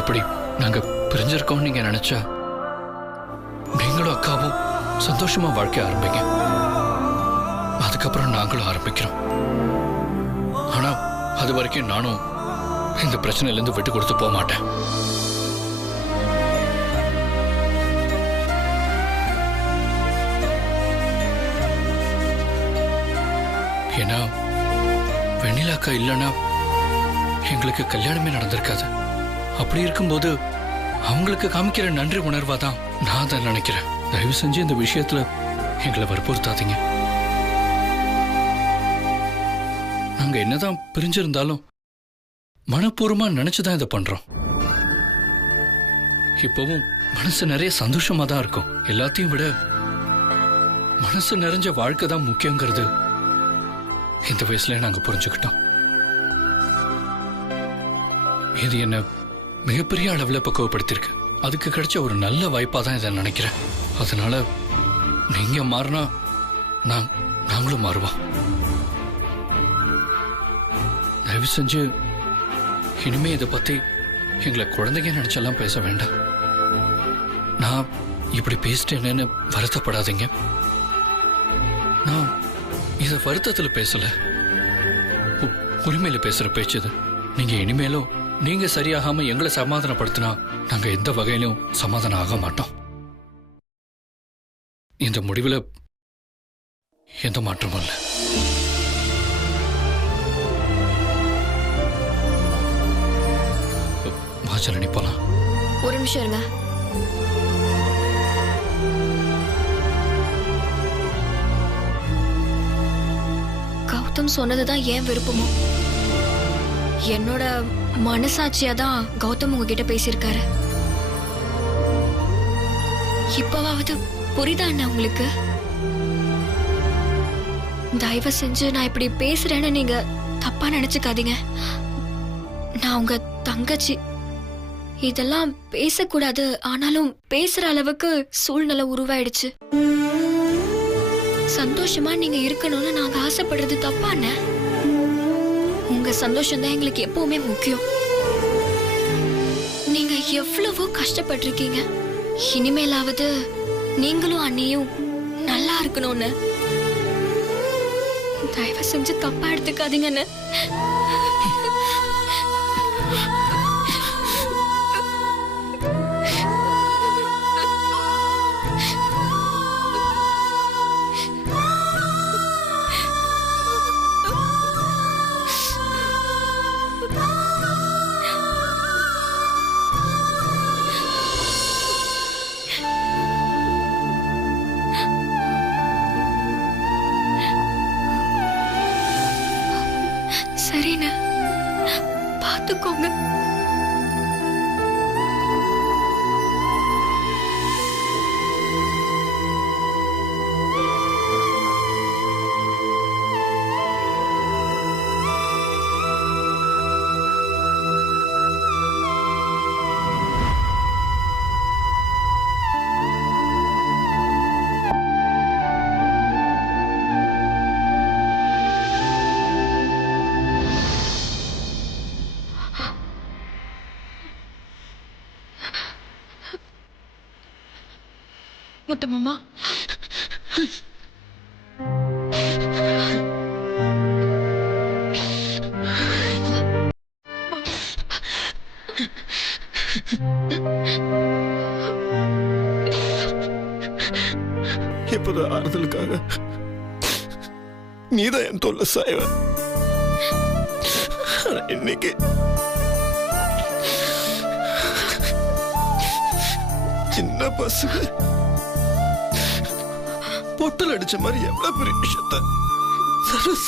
அப்படி நாங்க பிரிஞ்சிருக்கோம் நீங்க நினைச்சா நீங்களும் அக்காவும் சந்தோஷமா வாழ்க்கை ஆரம்பிங்க. அதுக்கப்புறம் நாங்களும் ஆரம்பிக்கிறோம். ஆனா அது வரைக்கும் நானும் இந்த பிரச்சனையில இருந்து விட்டு கொடுத்து போக மாட்டேன். ஏன்னா வெண்ணிலா அக்கா இல்லைன்னா எங்களுக்கு கல்யாணமே நடந்திருக்காது. அப்படி இருக்கும்போது அவங்களுக்கு காமிக்கிற நன்றி உணர்வாதான் நான் தான் நினைக்கிறேன். தயவு செஞ்சு இந்த விஷயத்துல எங்களை வற்புறுத்தாதீங்க. நாங்க என்னதான் பிரிஞ்சிருந்தாலும் மனப்பூர்வமா நினைச்சுதான் இதை பண்றோம். இப்பவும் மனசு நிறைய சந்தோஷமா தான் இருக்கும். எல்லாத்தையும் விட மனசு நிறைஞ்ச வாழ்க்கை தான் முக்கியங்கிறது இந்த வயசுல நாங்க புரிஞ்சுக்கிட்டோம். இது என்ன மிகப்பெரிய அளவுல பக்குவப்படுத்திருக்கு. அதுக்கு கிடைச்ச ஒரு நல்ல வாய்ப்பா தான் இதை நினைக்கிறேன். அதனால நீங்க மாறினா நாங்களும் மாறுவோம். தயவு செஞ்சு இனிமே இதை பத்தி எங்களை குழந்தைங்க நினைச்செல்லாம் பேச வேண்டாம். நான் இப்படி பேசிட்டேன்னு வருத்தப்படாதீங்க. நான் இத வருத்தத்துல பேசல, உரிமையில பேசுற பேச்சு இது. நீங்க இனிமேலும் நீங்க சரியாகாம எங்களை சமாதானப்படுத்தினா நாங்க எந்த வகையிலும் சமாதானம் ஆக மாட்டோம். இந்த முடிவுல எந்த மாற்றமும் இல்லை. வாசல் போலாம். ஒரு நிமிஷம் இருங்க. கௌதம் சொன்னதுதான் ஏன் விருப்பமோ. என்னோட மனசாட்சியா தான் கௌதம் உங்ககிட்ட பேசியிருக்காரு. இப்பவாவது புரியுதா அண்ணா உங்களுக்கு? தயவு செஞ்சு நான் இப்படி பேசுறேன்னு நீங்க தப்பா நினைச்சுக்காதீங்க. நான் உங்க தங்கச்சி. இதெல்லாம் பேசக்கூடாது, ஆனாலும் பேசுற அளவுக்கு சூழ்நிலை உருவாயிடுச்சு. சந்தோஷமா நீங்க இருக்கணும்னு நாங்க ஆசைப்படுறது தப்பான? உங்க சந்தோஷம் தான் எங்களுக்கு எப்பவுமே முக்கியம். நீங்க எவ்வளவோ கஷ்டப்பட்டிருக்கீங்க. இனிமேலாவது நீங்களும் அண்ணியும் நல்லா இருக்கணும்னு. தயவு செஞ்சு தப்பா எடுத்துக்காதீங்கன்னு. சரிண்ணா, பாத்துக்கோங்க. முத்தம்மா, எப்போது ஆறுதலுக்காக நீதான் என் தொல்லை சாய்வ. இன்னைக்கு சின்ன பசங்க பொட்டல் அடிச்ச மாதிரி எவ்வளவு பெரிய விஷயத்த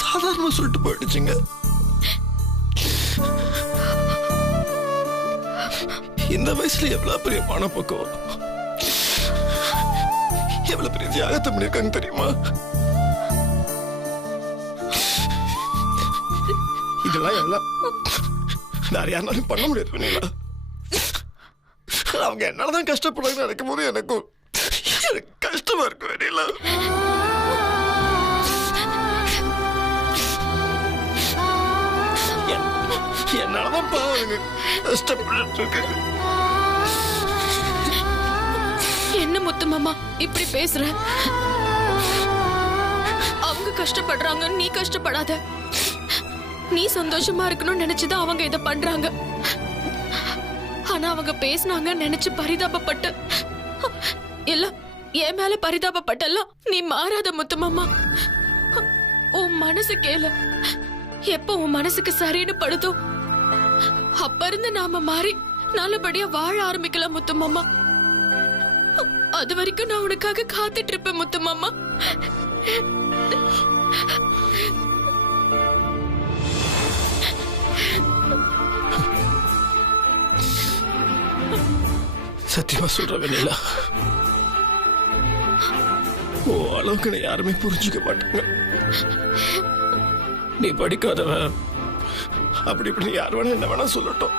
சாதாரணமா சொல்லிட்டு போயிடுச்சுங்க. இந்த வயசுல எவ்வளவு பெரிய மனப்பக்குவம், எவ்வளவு பெரிய தியாகத்தை பண்ணிருக்காங்க தெரியுமா? இதெல்லாம் எல்லாம் வேற யாருனாலும் பண்ண முடியாது. அவங்க என்னாலதான் கஷ்டப்படுறாங்கன்னு நினைக்கும் போது எனக்கு கஷ்டமா இருக்கு. வேணிலா, என்னாலதான் பாவங்க கஷ்டப்பட்டு இருக்கு. என்ன முத்து மாமா இப்படி பேசுற? அவங்க கஷ்டப்படுறாங்க, நீ கஷ்டப்படாத. நீ சந்தோஷமா இருக்கணும்னு நினைச்சுதான் அவங்க இத பண்றாங்க. ஆனா அவங்க பேசினாங்க நினைச்சு பரிதாபப்பட்டு எல்லாம் என் மேல பரிதாபப்பட்டெல்லாம் நீ மாறாத முத்து மாமா. உன் மனசு கேளு. எப்ப உன் மனசுக்கு சரின்னு படுதோ அப்ப இருந்து நாம மாறி நல்லபடியா வாழ ஆரம்பிக்கலாம் முத்து மாமா. அது வரைக்கும் நான் உனக்காக காத்துட்டு இருப்பேன் முத்து மாமா. சத்தியமா சொல்ற வெண்ணிலா, ஓ அளவுக்கு யாருமே புரிஞ்சுக்க மாட்டாங்க. நீ படிக்காதவ அப்படி இப்படி யார் வேணா என்ன வேணா சொல்லட்டும்.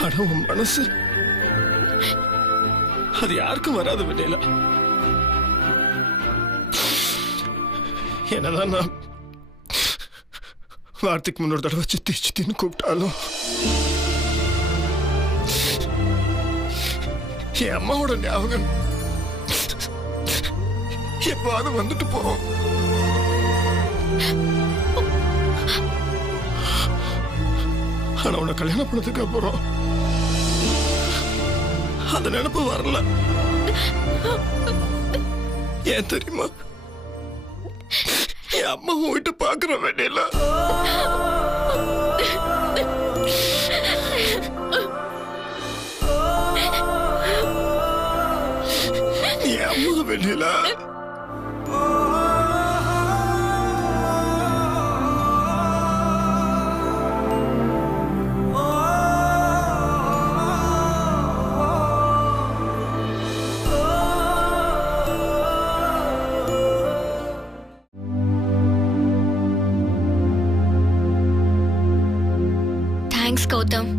ஆனா உன் மனசு அது யாருக்கும் வராது வெண்ணிலா. என்னதான் நான் வார்த்தைக்கு முன்னொரு தடவை சித்தி சித்தின்னு கூப்பிட்டாலும் என் அம்மாவோட ஞாபகம் எப்பாவது வந்துட்டு போவோம். ஆனா உன்னை கல்யாணம் பண்ணதுக்கு அப்புறம் அந்த நினைப்பு வரல. ஏன் தெரியுமா? என் அம்மா போயிட்டு பாக்குற வேண்டியல என் அம்மா வேண்டியல கௌதம்,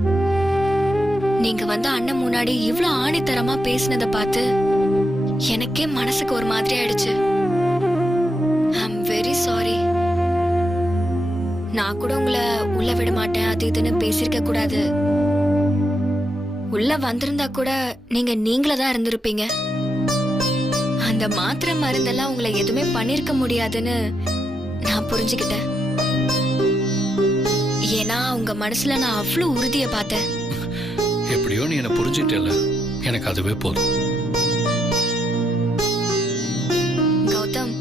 நீங்க வந்து அண்ணன் முன்னாடி இவ்வளவு ஆணித்தரமா பேசினதை பார்த்து எனக்கே மனசுக்கு ஒரு மாதிரி ஆயிடுச்சு. ஐ அம் வெரி சாரி. நான் கூட உங்களை உள்ள விட மாட்டேன் அது இதுன்னு பேசிருக்க கூடாது. உள்ள வந்திருந்தா கூட நீங்க நீங்களா தான் இருந்திருப்பீங்க. அந்த மாத்திரை மருந்தெல்லாம் உங்களை எதுவுமே பண்ணிருக்க முடியாதுன்னு நான் புரிஞ்சுக்கிட்டேன். ஏன்னா உங்க மனசுல நான் அவ்வளவு உறுதியை பார்த்தேன். எப்படியோ நீ என்ன புரிஞ்சுட்டல, எனக்கு அதுவே போதும். கௌதம்,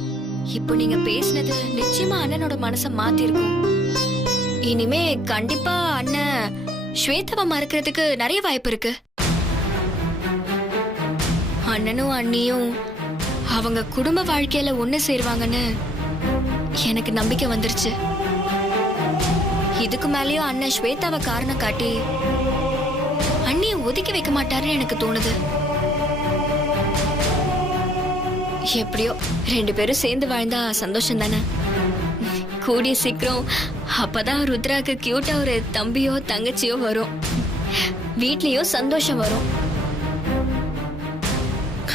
இப்போ நீங்க பேசினது நிச்சயமா அண்ணனோட மனசை மாத்தி இருக்கும். இனிமே கண்டிப்பா அண்ணன் ஸ்வேதாவை மறக்கிறதுக்கு நிறைய வாய்ப்பு இருக்கு. அண்ணனும் அண்ணியும் அவங்க குடும்ப வாழ்க்கையில ஒண்ணு சேருவாங்கன்னு எனக்கு நம்பிக்கை வந்துருச்சு. இதுக்கு மேலேயும் அண்ணன் ஸ்வேதாவை காரணம் காட்டி அண்ணியை ஒதுக்கி வைக்க மாட்டாருன்னு எனக்கு தோணுது. எப்படியோ 2 பேரும் சேர்ந்து வாழ்ந்தா சந்தோஷம் தானே. கூடிய சீக்கிரம் அப்பதான் ருத்ராக்கு கியூட்டா ஒரு தம்பியோ தங்கச்சியோ வரும். வீட்லயோ சந்தோஷம் வரும்.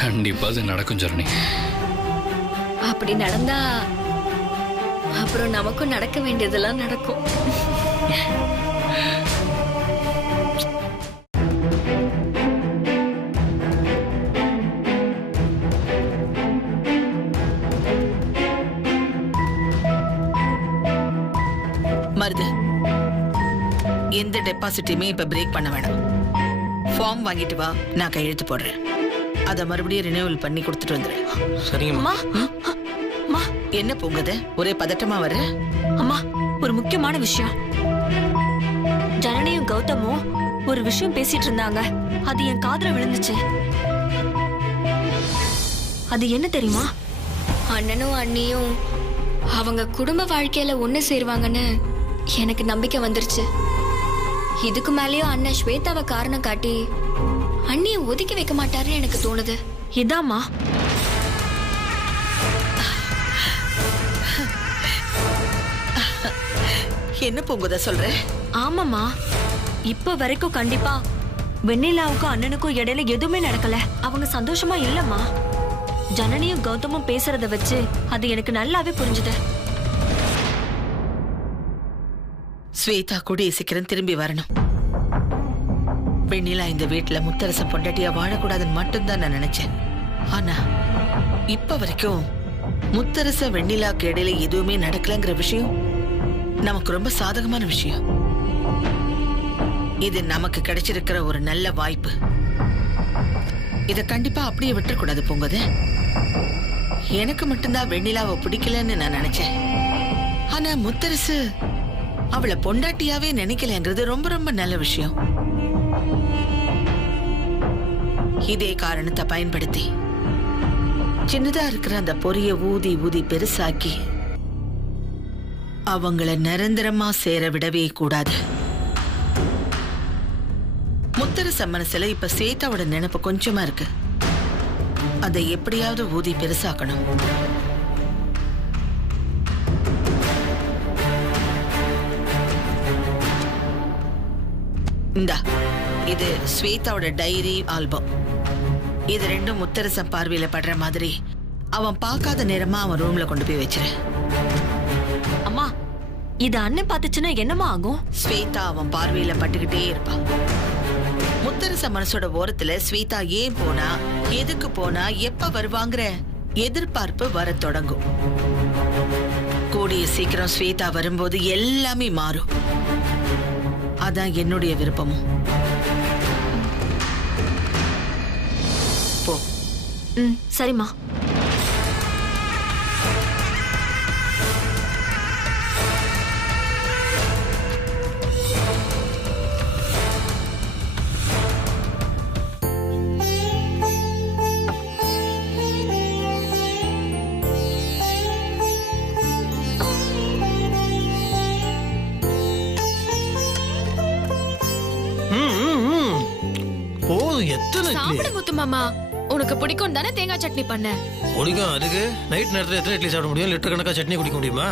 கண்டிப்பா அது நடக்கும் ஜர்னி. அப்படி நடந்தா அப்புறம் நமக்கும் நடக்க வேண்டியதெல்லாம் நடக்கும். மருது, எந்த டெபாசிட்டையுமே இப்ப பிரேக் பண்ண வேணாம். ஃபார்ம் வாங்கிட்டு வா, நான் கையெழுத்து போடுறேன். அத மறுபடியும் ரினியூவல் பண்ணி கொடுத்துட்டு வந்துடுறேன். சரிங்கம்மா. அம்மா, என்ன போகுது? ஒரே பதட்டமா வர்ற? அம்மா, ஒரு முக்கியமான விஷயம். ஜனனியும் கௌதமும் ஒரு விஷயம் பேசிட்டு இருந்தாங்க. அது என் காதுல விழுந்துச்சு. அது என்ன தெரியுமா? அண்ணனும் அண்ணியும் அவங்க குடும்ப வாழ்க்கையில ஒண்ணு சேருவாங்கன்னு எனக்கு நம்பிக்கை வந்துருச்சு. இதுக்கு மேலேயும் அண்ணன் ஸ்வேதாவை காரணம் காட்டி அண்ணியை ஒதுக்கி வைக்க மாட்டாருன்னு எனக்கு தோணுது. இதாம்மா. என்ன போகுத சொல்ற? ஆமாம்மா, இப்ப வரைக்கும் கண்டிப்பா வெண்ணிலாவுக்கும் அண்ணனுக்கும் இடையில எதுவுமே நடக்கல. அவங்க சந்தோஷமா இல்லம்மா. ஜனனியும் கௌதமும் பேசுறத வச்சு அது எனக்கு நல்லாவே புரிஞ்சுது. ஸ்வேதா கூடிய சீக்கிரம் திரும்பி வரணும். வெண்ணிலா இந்த வீட்டுல முத்தரசன் பொண்டாட்டியா வாழக்கூடாதுன்னு மட்டும்தான் நான் நினைச்சேன். ஆனா இப்ப வரைக்கும் முத்தரச வெண்ணிலாக்கு இடையில எதுவுமே நடக்கலங்கிற விஷயம் நமக்கு ரொம்ப சாதகமான விஷயம். இது நமக்கு கிடைச்சிருக்கிற ஒரு நல்ல வாய்ப்பு. இத கண்டிப்பா அப்படியே விட்டுறக்கூடாது பூங்கோதை. எனக்கு மட்டும்தான் வெண்ணிலாவை பிடிக்கலன்னு நான் நினைச்சேன். ஆனா முத்தரசு அவளை பொண்டாட்டியாவே நினைக்கலங்கிறது ரொம்ப ரொம்ப நல்ல விஷயம். இதே காரணத்தை பயன்படுத்தி சின்னதா இருக்கிற அந்த பொரிய ஊதி ஊதி பெருசாக்கி அவங்கள நிரந்தரமா சேர விடவே கூடாது. முத்தரச மனசுல இப்ப சேதாவோட நினைப்பு கொஞ்சமா இருக்கு. அதை எப்படியாவது ஊதி பெருசாக்கணும். இந்தா, இது ஸ்வேதாவோட டைரி ஆல்பம். இது ரெண்டும் முத்தரசன் பார்வையில படுற மாதிரி அவன் பார்க்காத நேரமா அவன் ரூம்ல கொண்டு போய் வச்சிரு. அம்மா, இது அண்ணன் பார்த்துச்சுன்னா என்னமா ஆகும்? ஸ்வேதா அவன் பார்வையில பட்டுக்கிட்டே இருப்பான். முத்தரச மனசோட ஓரத்துல ஸ்வேதா ஏன் போனா, எதுக்கு போனா, எப்ப வருவாங்கிற எதிர்பார்ப்பு வர தொடங்கும். கூடிய சீக்கிரம் ஸ்வேதா வரும்போது எல்லாமே மாறும். அதான் என்னுடைய விருப்பமும். போ. சரிம்மா. சாப்பிடு முத்து மாமா. உனக்கு பிடிக்கும் தானே தேங்காய் சட்னி பண்ண? பிடிக்கும். அதுக்கு நைட் நேரத்தில் எத்தனை இட்லி சாப்பிட முடியும்? லிட்டர் கணக்கா சட்னி குடிக்க முடியுமா?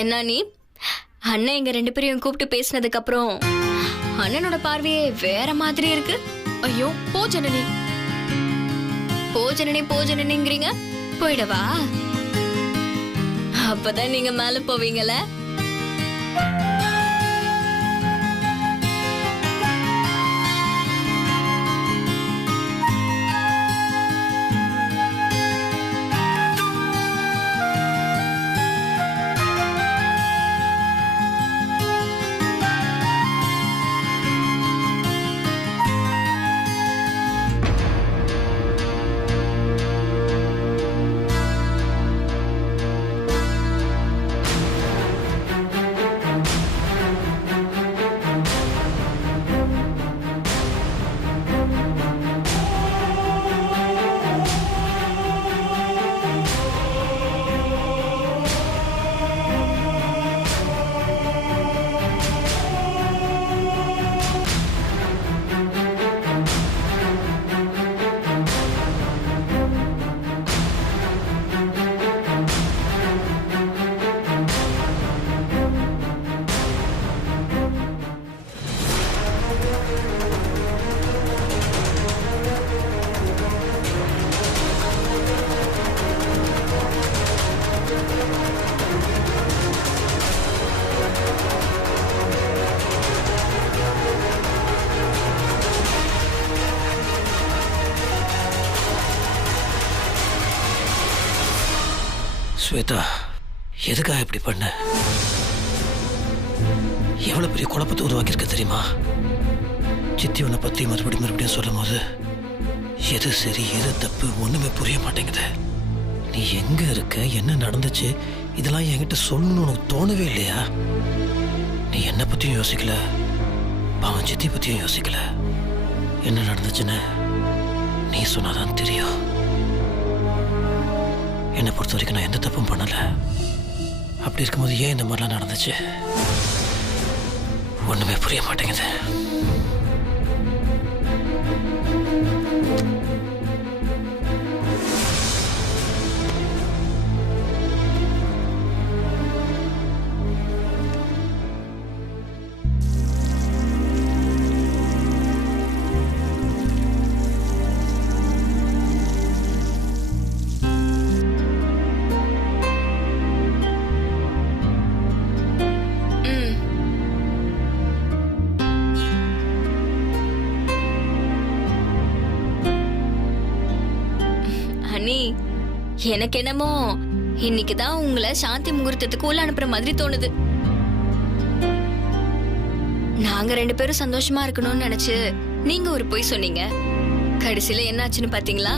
என்ன நீ அண்ணன் எங்க ரெண்டு பேரையும் கூப்பிட்டு பேசினதுக்கு அப்புறம் அண்ணனோட பார்வையே வேற மாதிரி இருக்கு. ஐயோ, போ ஜனனி. போ ஜனனி போ ஜனனிங்கிறீங்க. போயிடவா? அப்பதான் நீங்க மேல போவீங்கல்ல. ஸ்வேதா, எதுக்காக இப்படி பண்ண? எவ்வளவு பெரிய குழப்பத்தை உருவாக்கியிருக்க தெரியுமா? சித்தி உன்னை பத்தி மறுபடியும் சொல்லும் போது எது சரி எது தப்பு ஒண்ணுமே புரிய மாட்டேங்குது. நீ எங்க இருக்க, என்ன நடந்துச்சு, இதெல்லாம் என்கிட்ட சொல்லணும்னு உனக்கு தோணவே இல்லையா? நீ என்ன பத்தியும் யோசிக்கல, பாவம் சித்தி பத்தியும் யோசிக்கல. என்ன நடந்துச்சுன்னு நீ சொன்னாதான் தெரியும். என்னை பொறுத்த வரைக்கும் நான் எந்த தப்பும் பண்ணல. அப்படி இருக்கும்போது ஏன் இந்த மாதிரிலாம் நடந்துச்சு ஒண்ணுமே புரிய மாட்டேங்குது. அண்ணி, எனக்கு என்னமோ இன்னைக்குதான் உங்களை சாந்தி முகூர்த்தத்துக்கு உள்ள அனுப்புற மாதிரி தோணுது. நாங்க 2 பேரும் சந்தோஷமா இருக்கணும்னு நினைச்சு நீங்க ஒரு பொய் சொன்னீங்க. கடைசியில என்னாச்சுன்னு பாத்தீங்களா?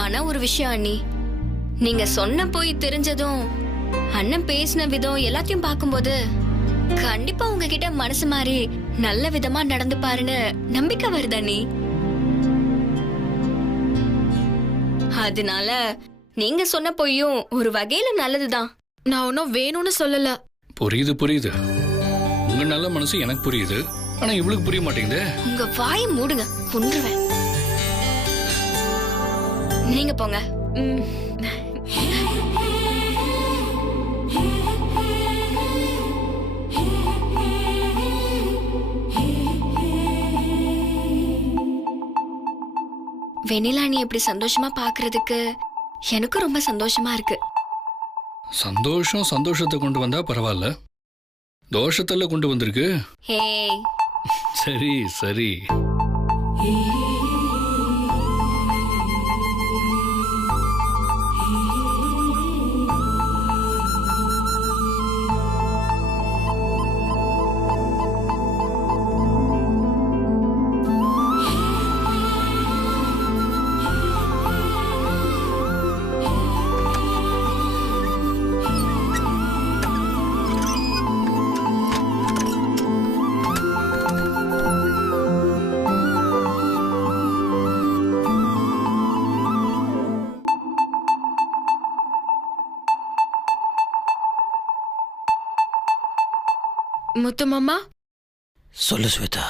ஆனா ஒரு விஷயம் அண்ணி, நீங்க சொன்ன பொய் தெரிஞ்சதும் அண்ணன் பேசின விதம் எல்லாத்தையும் பார்க்கும்போது கண்டிப்பா உங்ககிட்ட மனசு மாறி நல்ல விதமா நடந்து பாருன்னு நம்பிக்கை வருது அண்ணி. அதனால நீங்க சொன்ன பொய்யும் ஒரு வகையில நல்லதுதான். நான் ஒன்னும் வேணும்னு சொல்லல. புரியுது. உங்க நல்ல மனசு எனக்கு புரியுது. ஆனா இவளுக்கு புரிய மாட்டேங்குது. உங்க வாயை மூடுங்க, கொன்றுவேன். நீங்க போங்க. வெண்ணிலா நீ எப்படி சந்தோஷமா பாக்குறதுக்கு எனக்கு ரொம்ப சந்தோஷமா இருக்கு. சந்தோஷத்தை கொண்டு வந்தா பரவாயில்ல, தோஷத்தெல்லாம் கொண்டு வந்திருக்கு. ஏய், சரி முத்து மாமா, சொல்லு ஸ்வேதா.